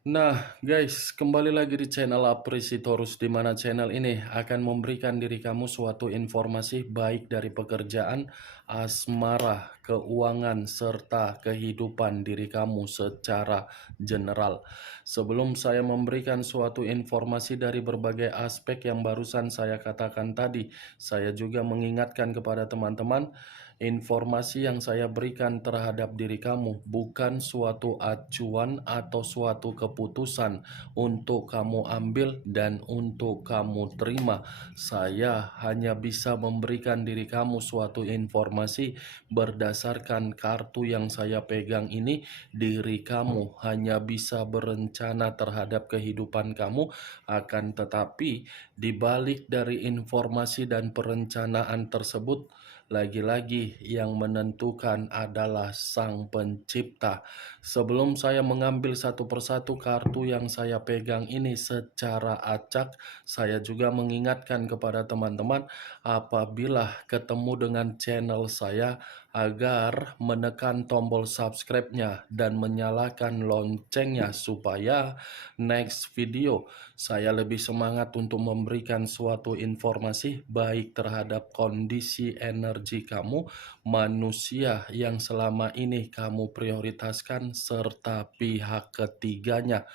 Nah, guys, kembali lagi di channel Apresitorus, di mana channel ini akan memberikan diri kamu suatu informasi baik dari pekerjaan, asmara, keuangan, serta kehidupan diri kamu secara general. Sebelum saya memberikan suatu informasi dari berbagai aspek yang barusan saya katakan tadi, saya juga mengingatkan kepada teman-teman, informasi yang saya berikan terhadap diri kamu bukan suatu acuan atau suatu keputusan untuk kamu ambil dan untuk kamu terima. Saya hanya bisa memberikan diri kamu suatu informasi berdasarkan kartu yang saya pegang ini. Diri kamu hanya bisa berencana terhadap kehidupan kamu, akan tetapi di balik dari informasi dan perencanaan tersebut, lagi-lagi yang menentukan adalah Sang Pencipta. Sebelum saya mengambil satu persatu kartu yang saya pegang ini secara acak, saya juga mengingatkan kepada teman-teman apabila ketemu dengan channel saya agar menekan tombol subscribe-nya dan menyalakan loncengnya supaya next video saya lebih semangat untuk memberikan suatu informasi baik terhadap kondisi energi kamu, manusia yang selama ini kamu prioritaskan, serta pihak ketiganya.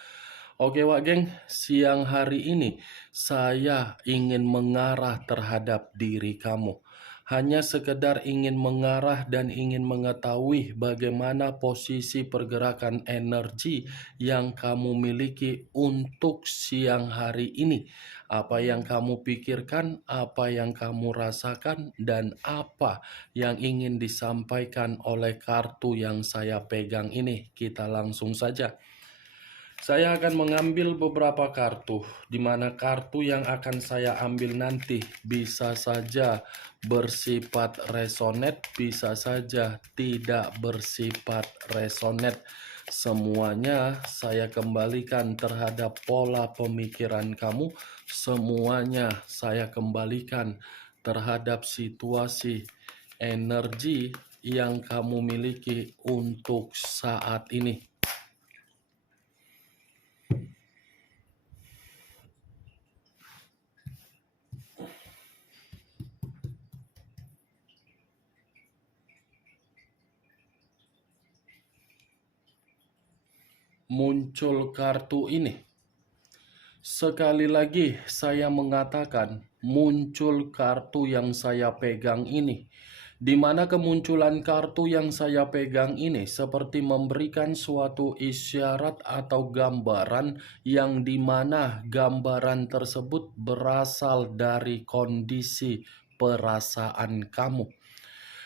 Oke Wak Geng, siang hari ini saya ingin mengarah terhadap diri kamu. Hanya sekedar ingin mengarah dan ingin mengetahui bagaimana posisi pergerakan energi yang kamu miliki untuk siang hari ini. Apa yang kamu pikirkan, apa yang kamu rasakan, dan apa yang ingin disampaikan oleh kartu yang saya pegang ini. Kita langsung saja. Saya akan mengambil beberapa kartu, di mana kartu yang akan saya ambil nanti bisa saja bersifat resonate, bisa saja tidak bersifat resonate. Semuanya saya kembalikan terhadap pola pemikiran kamu, semuanya saya kembalikan terhadap situasi energi yang kamu miliki untuk saat ini. Muncul kartu ini. Sekali lagi saya mengatakan muncul kartu yang saya pegang ini. Di mana kemunculan kartu yang saya pegang ini seperti memberikan suatu isyarat atau gambaran yang dimana gambaran tersebut berasal dari kondisi perasaan kamu.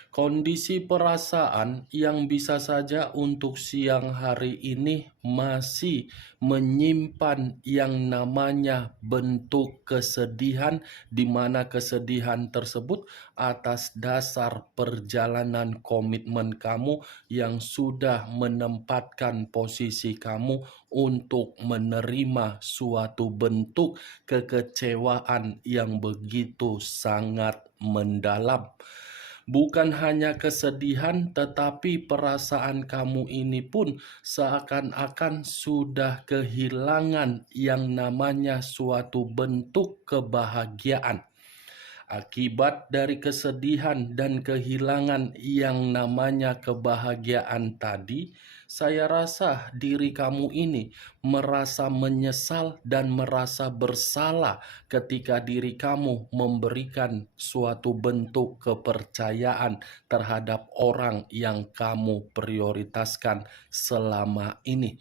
Kondisi perasaan yang bisa saja untuk siang hari ini masih menyimpan yang namanya bentuk kesedihan, di mana kesedihan tersebut atas dasar perjalanan komitmen kamu yang sudah menempatkan posisi kamu untuk menerima suatu bentuk kekecewaan yang begitu sangat mendalam. Bukan hanya kesedihan, tetapi perasaan kamu ini pun seakan-akan sudah kehilangan yang namanya suatu bentuk kebahagiaan. Akibat dari kesedihan dan kehilangan yang namanya kebahagiaan tadi, saya rasa diri kamu ini merasa menyesal dan merasa bersalah ketika diri kamu memberikan suatu bentuk kepercayaan terhadap orang yang kamu prioritaskan selama ini.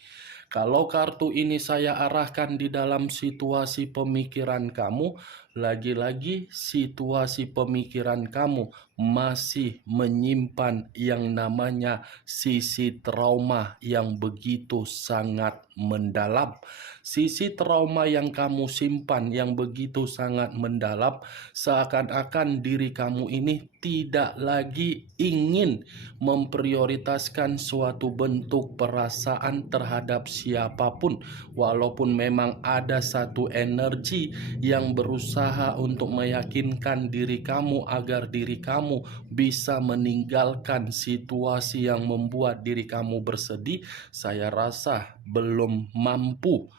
Kalau kartu ini saya arahkan di dalam situasi pemikiran kamu, lagi-lagi situasi pemikiran kamu masih menyimpan yang namanya sisi trauma yang begitu sangat mendalam. Sisi trauma yang kamu simpan yang begitu sangat mendalam, seakan-akan diri kamu ini tidak lagi ingin memprioritaskan suatu bentuk perasaan terhadap siapapun, walaupun memang ada satu energi yang berusaha untuk meyakinkan diri kamu agar diri kamu bisa meninggalkan situasi yang membuat diri kamu bersedih. Saya rasa belum belum mampu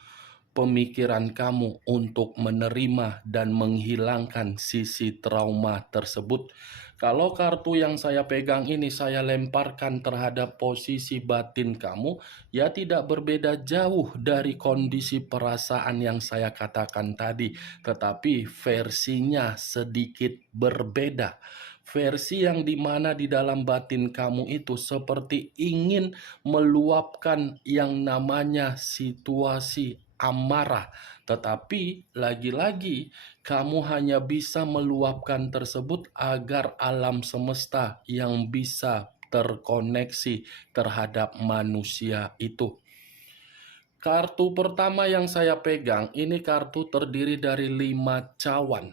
pemikiran kamu untuk menerima dan menghilangkan sisi trauma tersebut. Kalau kartu yang saya pegang ini saya lemparkan terhadap posisi batin kamu, ya tidak berbeda jauh dari kondisi perasaan yang saya katakan tadi, tetapi versinya sedikit berbeda. Versi yang dimana di dalam batin kamu itu seperti ingin meluapkan yang namanya situasi amarah, tetapi lagi-lagi kamu hanya bisa meluapkan tersebut agar alam semesta yang bisa terkoneksi terhadap manusia itu. Kartu pertama yang saya pegang ini kartu terdiri dari 5 cawan,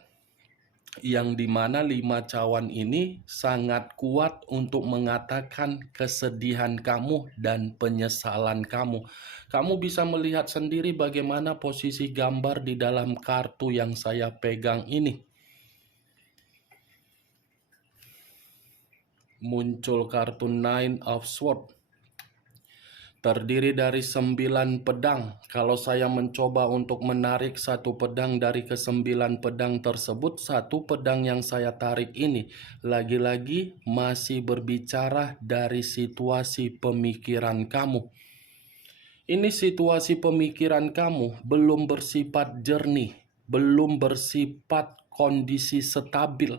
yang dimana 5 cawan ini sangat kuat untuk mengatakan kesedihan kamu dan penyesalan kamu. Kamu bisa melihat sendiri bagaimana posisi gambar di dalam kartu yang saya pegang ini. Muncul kartu Nine of Swords. Terdiri dari 9 pedang. Kalau saya mencoba untuk menarik satu pedang dari ke-9 pedang tersebut, satu pedang yang saya tarik ini lagi-lagi masih berbicara dari situasi pemikiran kamu. Ini situasi pemikiran kamu belum bersifat jernih, belum bersifat kondisi stabil.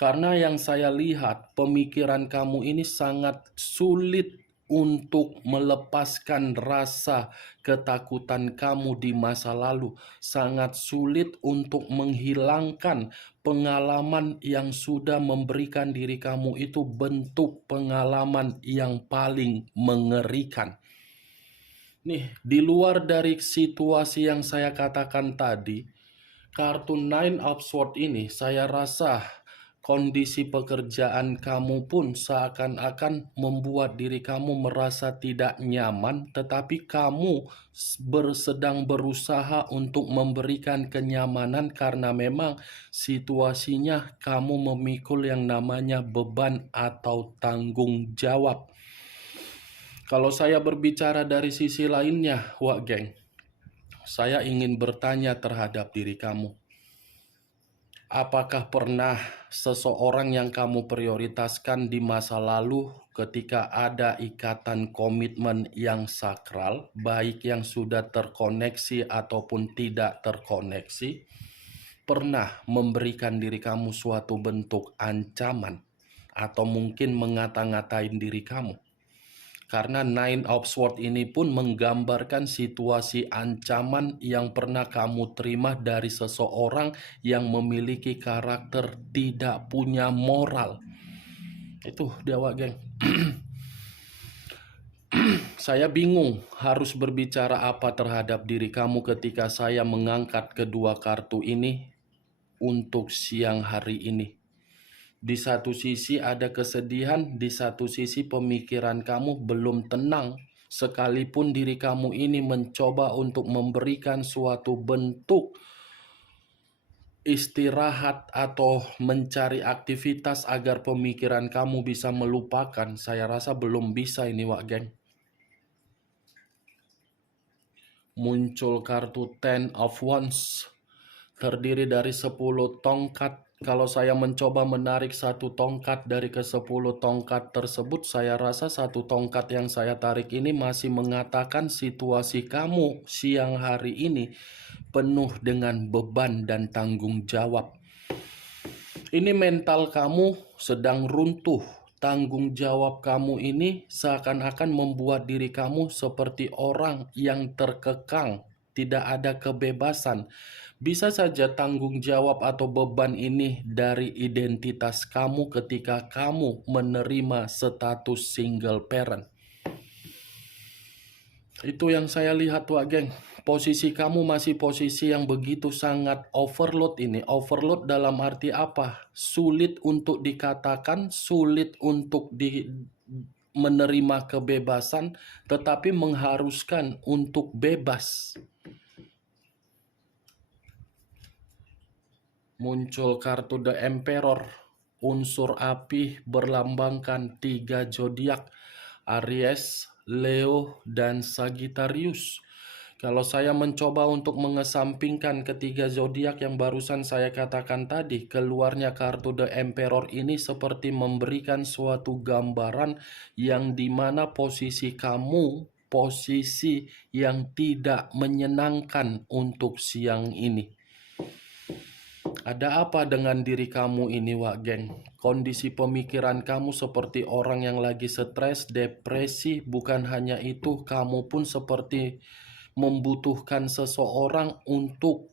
Karena yang saya lihat, pemikiran kamu ini sangat sulit untuk melepaskan rasa ketakutan kamu di masa lalu. Sangat sulit untuk menghilangkan pengalaman yang sudah memberikan diri kamu itu bentuk pengalaman yang paling mengerikan. Nih, di luar dari situasi yang saya katakan tadi, kartu Nine of Swords ini saya rasa kondisi pekerjaan kamu pun seakan-akan membuat diri kamu merasa tidak nyaman, tetapi kamu sedang berusaha untuk memberikan kenyamanan karena memang situasinya kamu memikul yang namanya beban atau tanggung jawab. Kalau saya berbicara dari sisi lainnya, Wak Geng, saya ingin bertanya terhadap diri kamu. Apakah pernah seseorang yang kamu prioritaskan di masa lalu ketika ada ikatan komitmen yang sakral, baik yang sudah terkoneksi ataupun tidak terkoneksi, pernah memberikan diri kamu suatu bentuk ancaman atau mungkin mengata-ngatain diri kamu? Karena Nine of Swords ini pun menggambarkan situasi ancaman yang pernah kamu terima dari seseorang yang memiliki karakter tidak punya moral. Itu dia, Wak Geng. Saya bingung harus berbicara apa terhadap diri kamu ketika saya mengangkat kedua kartu ini untuk siang hari ini. Di satu sisi ada kesedihan, di satu sisi pemikiran kamu belum tenang. Sekalipun diri kamu ini mencoba untuk memberikan suatu bentuk istirahat atau mencari aktivitas agar pemikiran kamu bisa melupakan, saya rasa belum bisa ini, Wak Geng. Muncul kartu Ten of Wands. Terdiri dari 10 tongkat. Kalau saya mencoba menarik satu tongkat dari ke-10 tongkat tersebut, saya rasa satu tongkat yang saya tarik ini masih mengatakan situasi kamu siang hari ini penuh dengan beban dan tanggung jawab. Ini mental kamu sedang runtuh. Tanggung jawab kamu ini seakan-akan membuat diri kamu seperti orang yang terkekang, tidak ada kebebasan. Bisa saja tanggung jawab atau beban ini dari identitas kamu ketika kamu menerima status single parent. Itu yang saya lihat, Wak Geng. Posisi kamu masih posisi yang begitu sangat overload ini. Overload dalam arti apa? Sulit untuk dikatakan, sulit untuk menerima kebebasan, tetapi mengharuskan untuk bebas. Muncul kartu The Emperor. Unsur api berlambangkan 3 zodiak, Aries, Leo, dan Sagittarius. Kalau saya mencoba untuk mengesampingkan ketiga zodiak yang barusan saya katakan tadi, keluarnya kartu The Emperor ini seperti memberikan suatu gambaran yang dimana posisi kamu, posisi yang tidak menyenangkan untuk siang ini. Ada apa dengan diri kamu ini, Wak Geng? Kondisi pemikiran kamu seperti orang yang lagi stres, depresi. Bukan hanya itu, kamu pun seperti membutuhkan seseorang untuk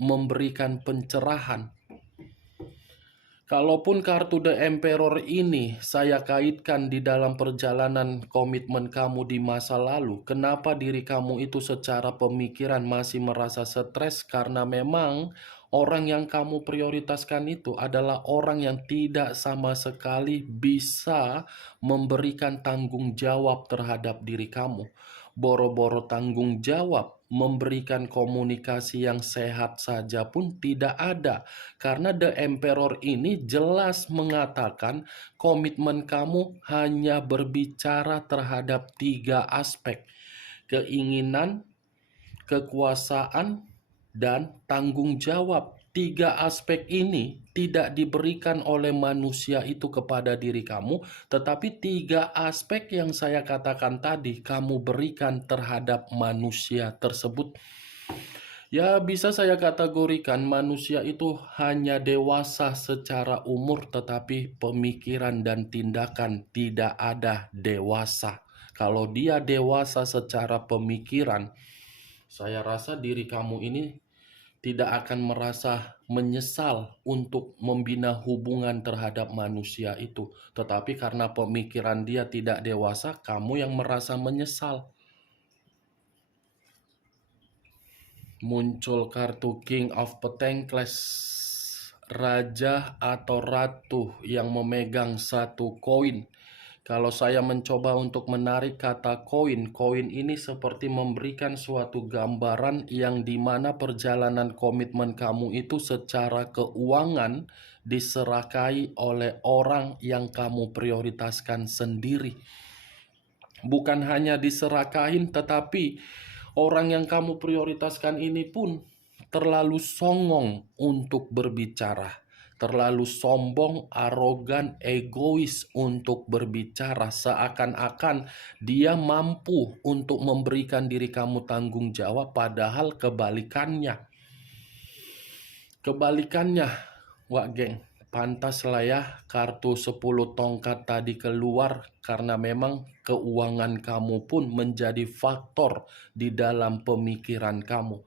memberikan pencerahan. Kalaupun kartu The Emperor ini saya kaitkan di dalam perjalanan komitmen kamu di masa lalu, kenapa diri kamu itu secara pemikiran masih merasa stres? Karena memang orang yang kamu prioritaskan itu adalah orang yang tidak sama sekali bisa memberikan tanggung jawab terhadap diri kamu. Boro-boro tanggung jawab, memberikan komunikasi yang sehat saja pun tidak ada. Karena The Emperor ini jelas mengatakan komitmen kamu hanya berbicara terhadap 3 aspek: keinginan, kekuasaan, dan tanggung jawab. 3 aspek ini tidak diberikan oleh manusia itu kepada diri kamu, tetapi 3 aspek yang saya katakan tadi kamu berikan terhadap manusia tersebut. Ya, bisa saya kategorikan manusia itu hanya dewasa secara umur, tetapi pemikiran dan tindakan tidak ada dewasa. Kalau dia dewasa secara pemikiran, saya rasa diri kamu ini tidak akan merasa menyesal untuk membina hubungan terhadap manusia itu. Tetapi karena pemikiran dia tidak dewasa, kamu yang merasa menyesal. Muncul kartu King of Pentacles, raja atau ratu yang memegang satu koin. Kalau saya mencoba untuk menarik kata koin, koin ini seperti memberikan suatu gambaran yang dimana perjalanan komitmen kamu itu secara keuangan diserahkai oleh orang yang kamu prioritaskan sendiri. Bukan hanya diserahkain, tetapi orang yang kamu prioritaskan ini pun terlalu songong untuk berbicara, terlalu sombong, arogan, egois untuk berbicara, seakan-akan dia mampu untuk memberikan diri kamu tanggung jawab, padahal kebalikannya. Wak Geng, pantaslah ya kartu 10 tongkat tadi keluar, karena memang keuangan kamu pun menjadi faktor di dalam pemikiran kamu.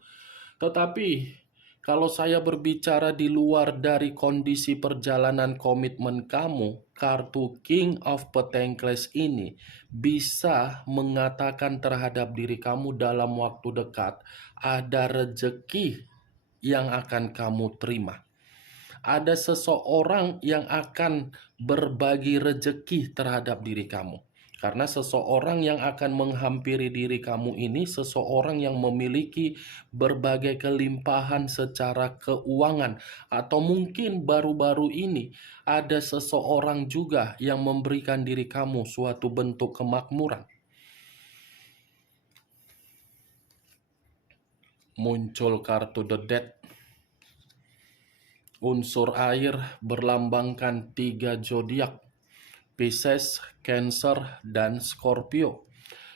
Tetapi kalau saya berbicara di luar dari kondisi perjalanan komitmen kamu, kartu King of Pentacles ini bisa mengatakan terhadap diri kamu dalam waktu dekat ada rezeki yang akan kamu terima. Ada seseorang yang akan berbagi rezeki terhadap diri kamu. Karena seseorang yang akan menghampiri diri kamu ini seseorang yang memiliki berbagai kelimpahan secara keuangan. Atau mungkin baru-baru ini ada seseorang juga yang memberikan diri kamu suatu bentuk kemakmuran. Muncul kartu The Death. Unsur air berlambangkan 3 zodiak: Pisces, Cancer, dan Scorpio.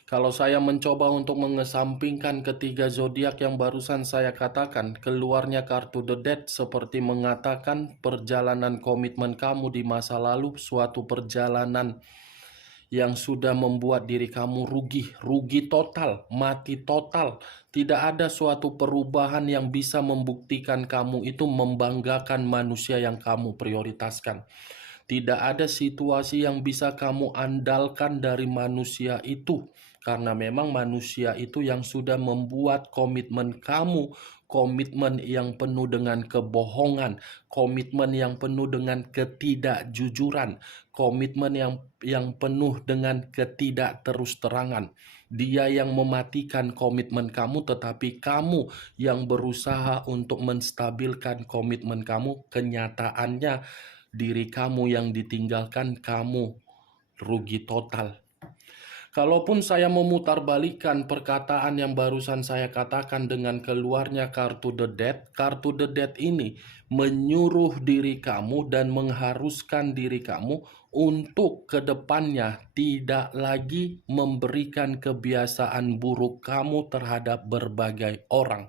Kalau saya mencoba untuk mengesampingkan ketiga zodiak yang barusan saya katakan, keluarnya kartu The Death seperti mengatakan perjalanan komitmen kamu di masa lalu suatu perjalanan yang sudah membuat diri kamu rugi total, mati total. Tidak ada suatu perubahan yang bisa membuktikan kamu itu membanggakan manusia yang kamu prioritaskan. Tidak ada situasi yang bisa kamu andalkan dari manusia itu, karena memang manusia itu yang sudah membuat komitmen kamu, komitmen yang penuh dengan kebohongan, komitmen yang penuh dengan ketidakjujuran, komitmen yang penuh dengan ketidakterus-terangan. Dia yang mematikan komitmen kamu, tetapi kamu yang berusaha untuk menstabilkan komitmen kamu. Kenyataannya diri kamu yang ditinggalkan, kamu rugi total. Kalaupun saya memutarbalikkan perkataan yang barusan saya katakan dengan keluarnya kartu The Dead ini menyuruh diri kamu dan mengharuskan diri kamu untuk kedepannya tidak lagi memberikan kebiasaan buruk kamu terhadap berbagai orang.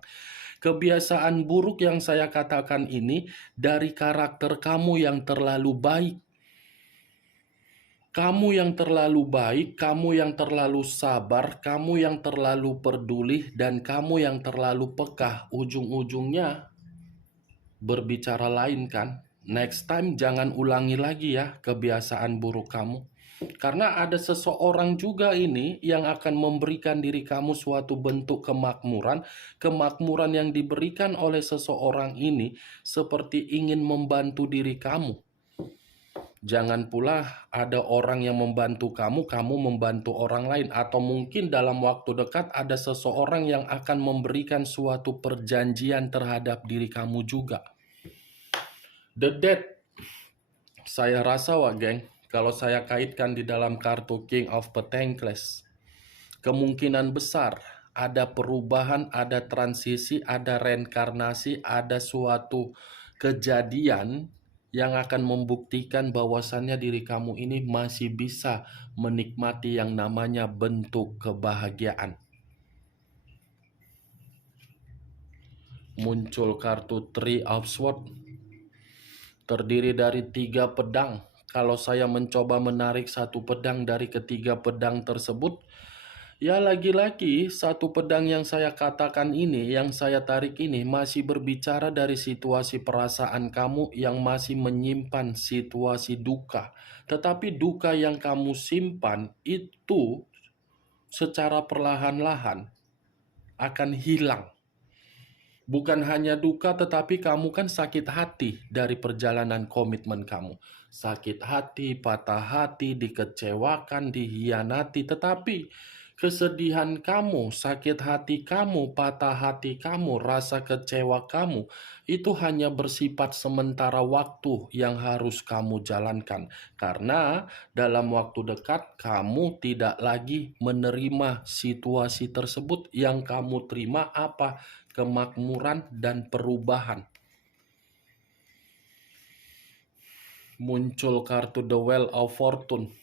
Kebiasaan buruk yang saya katakan ini dari karakter kamu yang terlalu baik. Kamu yang terlalu baik, kamu yang terlalu sabar, kamu yang terlalu peduli, dan kamu yang terlalu peka. Ujung-ujungnya berbicara lain kan. Next time jangan ulangi lagi ya kebiasaan buruk kamu. Karena ada seseorang juga ini yang akan memberikan diri kamu suatu bentuk kemakmuran. Kemakmuran yang diberikan oleh seseorang ini seperti ingin membantu diri kamu. Jangan pula ada orang yang membantu kamu, kamu membantu orang lain. Atau mungkin dalam waktu dekat ada seseorang yang akan memberikan suatu perjanjian terhadap diri kamu juga. The Dead, saya rasa geng, kalau saya kaitkan di dalam kartu King of Pentacles, kemungkinan besar ada perubahan, ada transisi, ada reinkarnasi, ada suatu kejadian yang akan membuktikan bahwasannya diri kamu ini masih bisa menikmati yang namanya bentuk kebahagiaan. Muncul kartu Three of Swords, terdiri dari 3 pedang. Kalau saya mencoba menarik satu pedang dari ketiga pedang tersebut, ya lagi-lagi satu pedang yang saya katakan ini, yang saya tarik ini masih berbicara dari situasi perasaan kamu yang masih menyimpan situasi duka. Tetapi duka yang kamu simpan itu secara perlahan-lahan akan hilang. Bukan hanya duka, tetapi kamu kan sakit hati dari perjalanan komitmen kamu. Sakit hati, patah hati, dikecewakan, dihianati. Tetapi kesedihan kamu, sakit hati kamu, patah hati kamu, rasa kecewa kamu, itu hanya bersifat sementara waktu yang harus kamu jalankan. Karena dalam waktu dekat kamu tidak lagi menerima situasi tersebut. Yang kamu terima apa? Kemakmuran dan perubahan. Muncul kartu The Wheel of Fortune.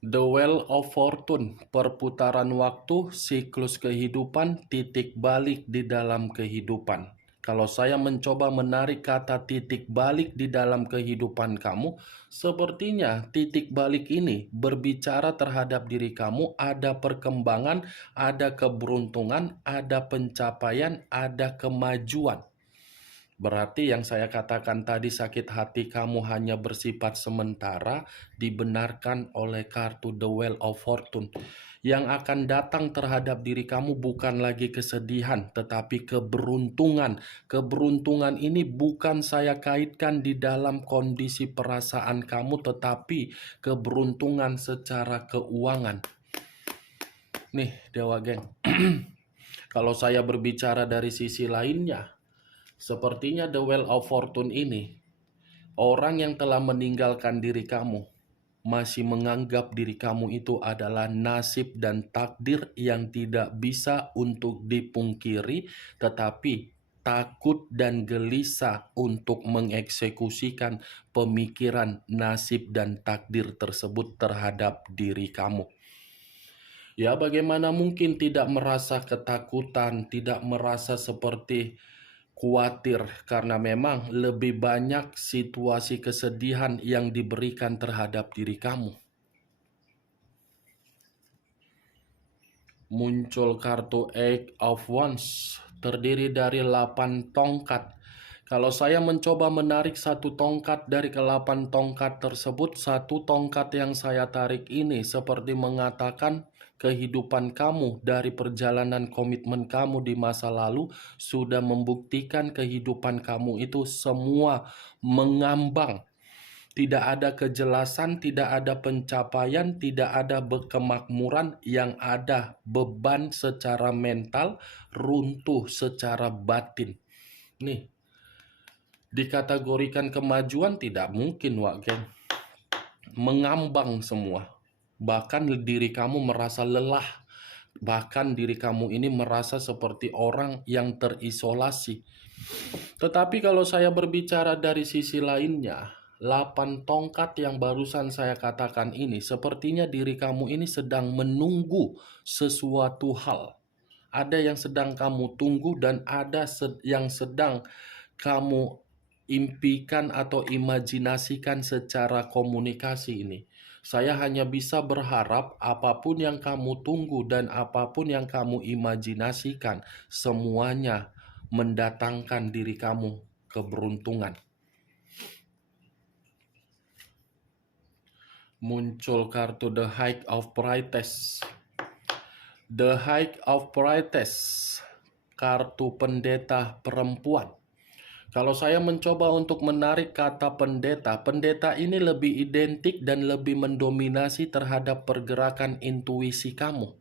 The Wheel of Fortune, perputaran waktu, siklus kehidupan, titik balik di dalam kehidupan. Kalau saya mencoba menarik kata titik balik di dalam kehidupan kamu, sepertinya titik balik ini berbicara terhadap diri kamu, ada perkembangan, ada keberuntungan, ada pencapaian, ada kemajuan. Berarti yang saya katakan tadi sakit hati kamu hanya bersifat sementara, dibenarkan oleh kartu The Wheel of Fortune. Yang akan datang terhadap diri kamu bukan lagi kesedihan, tetapi keberuntungan. Keberuntungan ini bukan saya kaitkan di dalam kondisi perasaan kamu, tetapi keberuntungan secara keuangan. Nih, Dewa Geng. Kalau saya berbicara dari sisi lainnya, sepertinya The Wheel of Fortune ini, orang yang telah meninggalkan diri kamu masih menganggap diri kamu itu adalah nasib dan takdir yang tidak bisa untuk dipungkiri, tetapi takut dan gelisah untuk mengeksekusikan pemikiran nasib dan takdir tersebut terhadap diri kamu. Ya, bagaimana mungkin tidak merasa ketakutan, tidak merasa seperti khawatir, karena memang lebih banyak situasi kesedihan yang diberikan terhadap diri kamu. Muncul kartu Eight of Wands, terdiri dari 8 tongkat. Kalau saya mencoba menarik satu tongkat dari ke-8 tongkat tersebut, satu tongkat yang saya tarik ini seperti mengatakan kehidupan kamu dari perjalanan komitmen kamu di masa lalu sudah membuktikan kehidupan kamu itu semua mengambang. Tidak ada kejelasan, tidak ada pencapaian, tidak ada kemakmuran, yang ada beban secara mental, runtuh secara batin. Nih, dikategorikan kemajuan tidak mungkin, geng. Mengambang semua. Bahkan diri kamu merasa lelah, bahkan diri kamu ini merasa seperti orang yang terisolasi. Tetapi kalau saya berbicara dari sisi lainnya, 8 tongkat yang barusan saya katakan ini, sepertinya diri kamu ini sedang menunggu sesuatu hal. Ada yang sedang kamu tunggu dan ada yang sedang kamu impikan atau imajinasikan secara komunikasi ini. Saya hanya bisa berharap apapun yang kamu tunggu dan apapun yang kamu imajinasikan, semuanya mendatangkan diri kamu keberuntungan. Muncul kartu The High of Priestess. The High of Priestess, kartu pendeta perempuan. Kalau saya mencoba untuk menarik kata pendeta, pendeta ini lebih identik dan lebih mendominasi terhadap pergerakan intuisi kamu.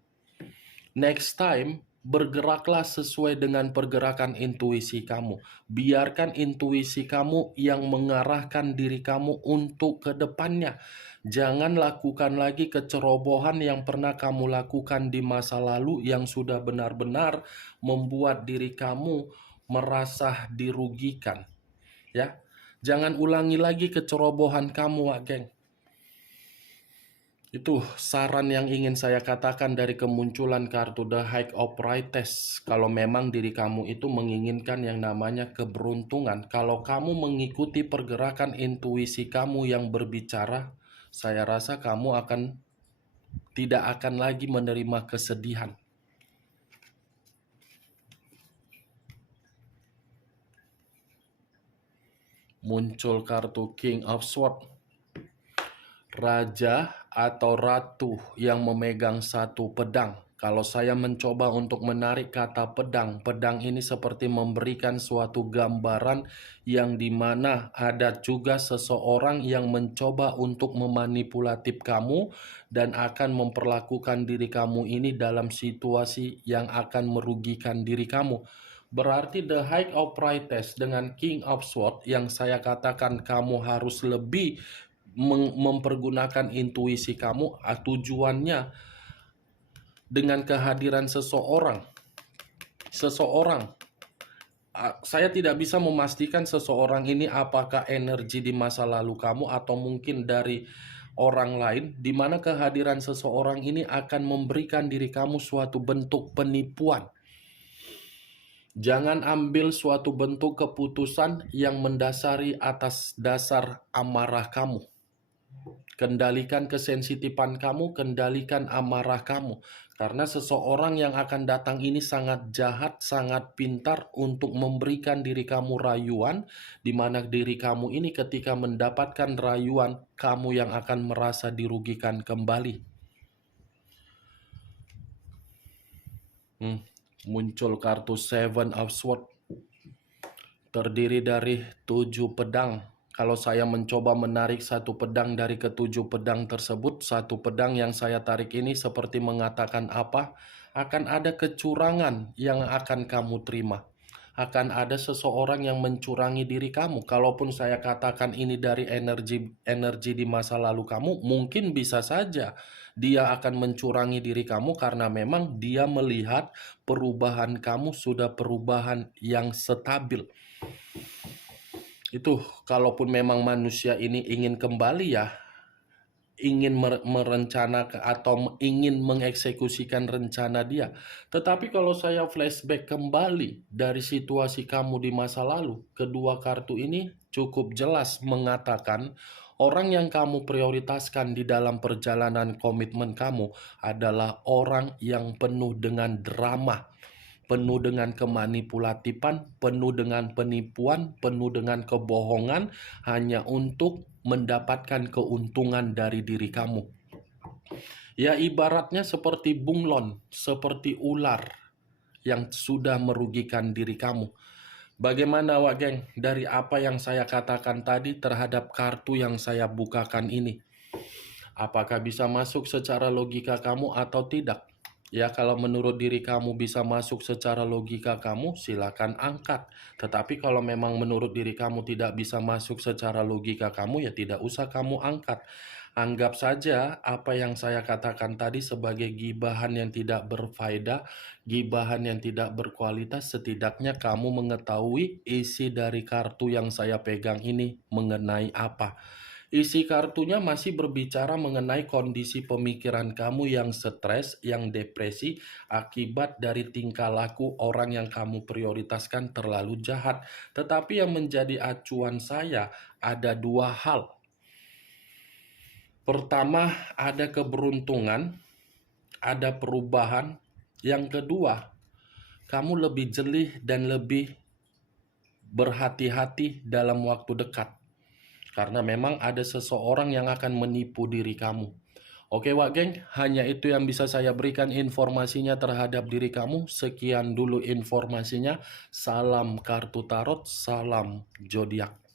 Next time, bergeraklah sesuai dengan pergerakan intuisi kamu. Biarkan intuisi kamu yang mengarahkan diri kamu untuk ke depannya. Jangan lakukan lagi kecerobohan yang pernah kamu lakukan di masa lalu yang sudah benar-benar membuat diri kamu merasa dirugikan. Ya, jangan ulangi lagi kecerobohan kamu, Wak Geng. Itu saran yang ingin saya katakan dari kemunculan kartu The High of Priestess. Kalau memang diri kamu itu menginginkan yang namanya keberuntungan, kalau kamu mengikuti pergerakan intuisi kamu yang berbicara, saya rasa kamu tidak akan lagi menerima kesedihan. Muncul kartu King of Swords. Raja atau ratu yang memegang satu pedang. Kalau saya mencoba untuk menarik kata pedang, pedang ini seperti memberikan suatu gambaran yang dimana ada juga seseorang yang mencoba untuk memanipulatif kamu dan akan memperlakukan diri kamu ini dalam situasi yang akan merugikan diri kamu. Berarti The High of Priestess dengan King of Swords yang saya katakan kamu harus lebih mempergunakan intuisi kamu, tujuannya dengan kehadiran seseorang. Saya tidak bisa memastikan seseorang ini apakah energi di masa lalu kamu atau mungkin dari orang lain, di mana kehadiran seseorang ini akan memberikan diri kamu suatu bentuk penipuan. Jangan ambil suatu bentuk keputusan yang mendasari atas dasar amarah kamu. Kendalikan kesensitifan kamu, kendalikan amarah kamu. Karena seseorang yang akan datang ini sangat jahat, sangat pintar untuk memberikan diri kamu rayuan, di mana diri kamu ini ketika mendapatkan rayuan, kamu yang akan merasa dirugikan kembali. Muncul kartu Seven of Swords. Terdiri dari 7 pedang. Kalau saya mencoba menarik satu pedang dari ketujuh pedang tersebut, satu pedang yang saya tarik ini seperti mengatakan apa? Akan ada kecurangan yang akan kamu terima. Akan ada seseorang yang mencurangi diri kamu. Kalaupun saya katakan ini dari energi di masa lalu kamu, mungkin bisa saja dia akan mencurangi diri kamu karena memang dia melihat perubahan kamu sudah perubahan yang stabil. Itu kalaupun memang manusia ini ingin kembali ya, ingin merencanakan atau ingin mengeksekusikan rencana dia. Tetapi kalau saya flashback kembali dari situasi kamu di masa lalu, kedua kartu ini cukup jelas mengatakan orang yang kamu prioritaskan di dalam perjalanan komitmen kamu adalah orang yang penuh dengan drama, penuh dengan kemanipulatifan, penuh dengan penipuan, penuh dengan kebohongan, hanya untuk mendapatkan keuntungan dari diri kamu. Ya, ibaratnya seperti bunglon, seperti ular yang sudah merugikan diri kamu. Bagaimana, Wak Geng, dari apa yang saya katakan tadi terhadap kartu yang saya bukakan ini? Apakah bisa masuk secara logika kamu atau tidak? Ya, kalau menurut diri kamu bisa masuk secara logika kamu, silakan angkat. Tetapi kalau memang menurut diri kamu tidak bisa masuk secara logika kamu, ya tidak usah kamu angkat. Anggap saja apa yang saya katakan tadi sebagai gibahan yang tidak berfaedah, gibahan yang tidak berkualitas. Setidaknya kamu mengetahui isi dari kartu yang saya pegang ini mengenai apa. Isi kartunya masih berbicara mengenai kondisi pemikiran kamu yang stres, yang depresi, akibat dari tingkah laku orang yang kamu prioritaskan terlalu jahat. Tetapi yang menjadi acuan saya ada dua hal. Pertama, ada keberuntungan, ada perubahan. Yang kedua, kamu lebih jeli dan lebih berhati-hati dalam waktu dekat. Karena memang ada seseorang yang akan menipu diri kamu. Oke Wak Geng, hanya itu yang bisa saya berikan informasinya terhadap diri kamu. Sekian dulu informasinya. Salam kartu tarot, salam zodiak.